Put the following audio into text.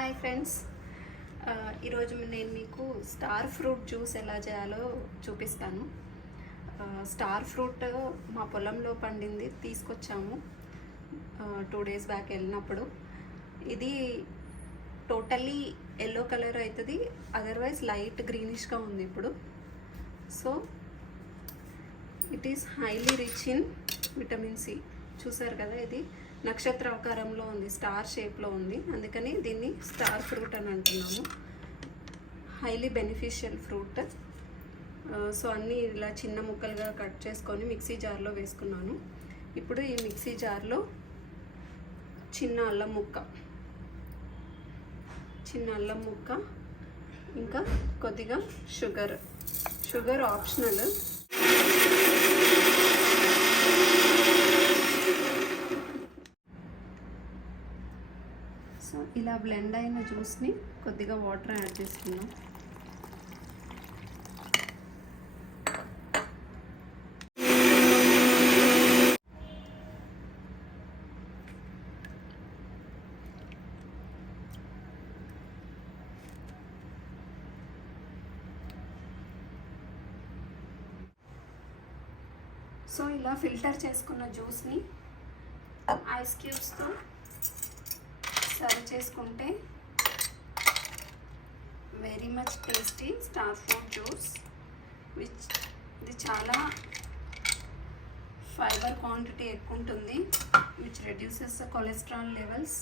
Hi friends, ఈరోజు నేను మీకు స్టార్ ఫ్రూట్ జ్యూస్ ఎలా చేయాలో చూపిస్తాను. స్టార్ ఫ్రూట్ మా పొలంలో పండింది తీసుకొచ్చాము 2 days బ్యాక్ వెళ్ళినప్పుడు. ఇది టోటల్లీ ఎల్లో కలర్ అవుతుంది, అదర్వైజ్ లైట్ గ్రీనిష్గా ఉంది ఇప్పుడు. So it is highly rich in vitamin C. చూసారు కదా, ఇది నక్షత్ర ఆకారంలో ఉంది, స్టార్ షేప్లో ఉంది, అందుకని దీన్ని స్టార్ ఫ్రూట్ అని అంటున్నాము. Highly beneficial fruit. సో అన్నీ ఇలా చిన్న ముక్కలుగా కట్ చేసుకొని మిక్సీ జార్లో వేసుకున్నాను. ఇప్పుడు ఈ మిక్సీ జార్లో చిన్న అల్లం ముక్క, ఇంకా కొద్దిగా షుగర్ ఆప్షనల్. సో ఇలా బ్లెండ్ అయిన జ్యూస్ని కొద్దిగా వాటర్ యాడ్ చేసుకున్నాం. సో ఇలా ఫిల్టర్ చేసుకున్న జ్యూస్ని ఐస్ క్యూబ్స్తో సర్వ్ చేసుకుంటే very much tasty star fruit juice. ఇది చాలా ఫైబర్ క్వాంటిటీ ఎక్కువ ఉంటుంది, which reduces the cholesterol levels.